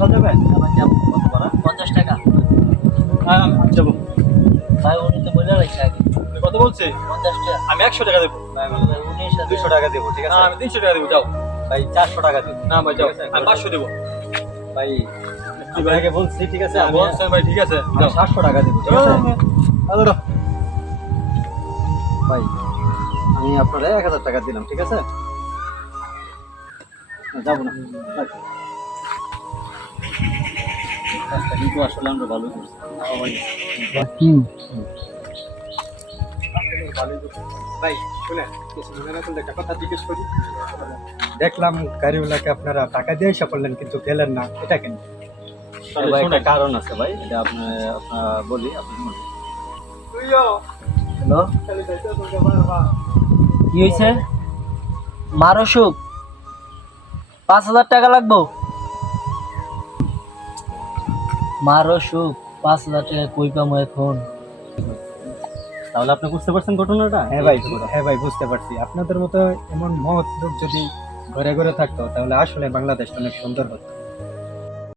আসা যাবে? আমার যাবো কত ভাড়া? 50 টাকা। হ্যাঁ আমি যাবো। ভাই উনি তো বলে রাখছে আগে তুমি কত বলছি? 50 টাকা। আমি 100 টাকা দেবো। ভাই উনির সাথে 200 টাকা দেবো, ঠিক না আছে? আমি 300 টাকা দেবো, যাও। ভাই 400 টাকা দেবো। না ভাই যাও, ঠিক আছে? আমি 500 দেবো। ভাই কি ভাই? আগে বলছি, ঠিক আছে? আমি বলছেন ভাই, ঠিক আছে আমি যাও। 700 টাকা দেবো, ঠিক আছে? ভাই আমি আপনারা 1000 টাকা দিলাম, ঠিক আছে? না, যাবো না। কাজটা কিন্তু আসলে আমরা ভালো করছি। ভাই শুনে কিছু মনে রাখুন, একটা কথা জিজ্ঞেস করি। দেখলাম গাড়িওয়ালাকে আপনারা টাকা দিয়ে এসে পড়লেন, কিন্তু গেলেন না, এটা কেন? তাহলে ভাই, শোনেন। একটা কারণ আছে ভাই, এটা আপনার বলি, আপনি শুনুন। হ্যালো, কি হয়েছে? মারো সুখ 5000 টাকা লাগবো। মারো সুখ 5000 টাকা কই পামো এখন? তাহলে আপনি বুঝতে পারছেন ঘটনাটা? হ্যাঁ ভাই বুঝতে পারছি। আপনাদের মতো এমন মহৎ লোক যদি ঘরে ঘরে থাকতো, তাহলে আসলে বাংলাদেশ অনেক সুন্দর হতো।